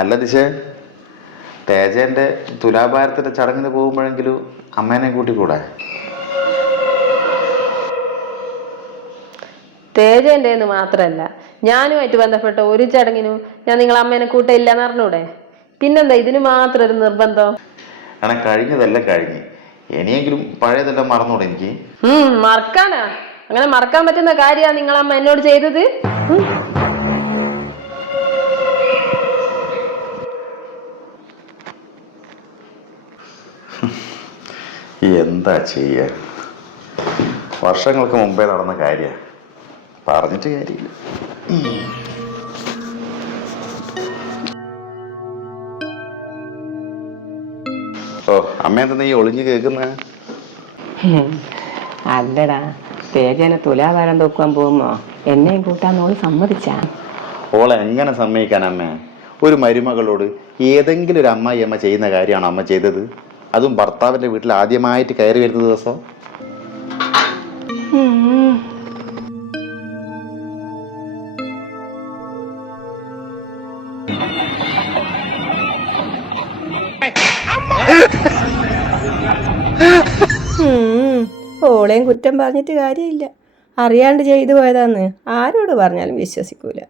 അല്ല ദിശേ തേജേന്റെ തുലാഭാരത്തിന്റെ ചടങ്ങിന് പോകുമ്പോഴെങ്കിലും അമ്മേനെ കൂട്ടിക്കൂടെ? തേജന്റെ എന്ന് മാത്രമല്ല ഞാനുമായിട്ട് ബന്ധപ്പെട്ട ഒരു ചടങ്ങിനും ഞാൻ നിങ്ങൾ അമ്മേനെ കൂട്ടയില്ല എന്ന് അറിഞ്ഞൂടെ? പിന്നെന്താ ഇതിന് മാത്രം ഒരു നിർബന്ധം? കാരണം കഴിഞ്ഞതെല്ലാം കഴിഞ്ഞ്. ഇനിയെങ്കിലും പഴയതെല്ലാം മറന്നൂടെ എനിക്ക്? മറക്കാനാ. അങ്ങനെ മറക്കാൻ പറ്റുന്ന കാര്യമാണ് നിങ്ങളമ്മ എന്നോട് ചെയ്തത്? എന്താ ചെയ്യ? വർഷങ്ങൾക്ക് മുമ്പേ നടന്ന കാര്യ. പറഞ്ഞിട്ട് കാര്യമില്ല. ഓ അമ്മ എന്താ നീ ഒളിഞ്ഞു കേൾക്കുന്ന? അല്ലടാ. തേജനെ തുലാഭാരം തൂക്കാൻ പോകുമോ എന്നെയും കൂട്ടാൻ നോൾ സമ്മതിച്ചാ? ഓളെ എങ്ങനെ സമ്മതിക്കാൻ അമ്മ? ഒരു മരുമകളോട് ഏതെങ്കിലും ഒരു അമ്മായി അമ്മ ചെയ്യുന്ന കാര്യമാണ് അമ്മ ചെയ്തത്? അതും ഭർത്താവിന്റെ വീട്ടിൽ ആദ്യമായിട്ട് കയറി വരുന്ന ദിവസം? ഉം. ഓളെയും കുറ്റം പറഞ്ഞിട്ട് കാര്യമില്ല. അറിയാണ്ട് ചെയ്തു പോയതാന്ന് ആരോട് പറഞ്ഞാലും വിശ്വസിക്കൂല.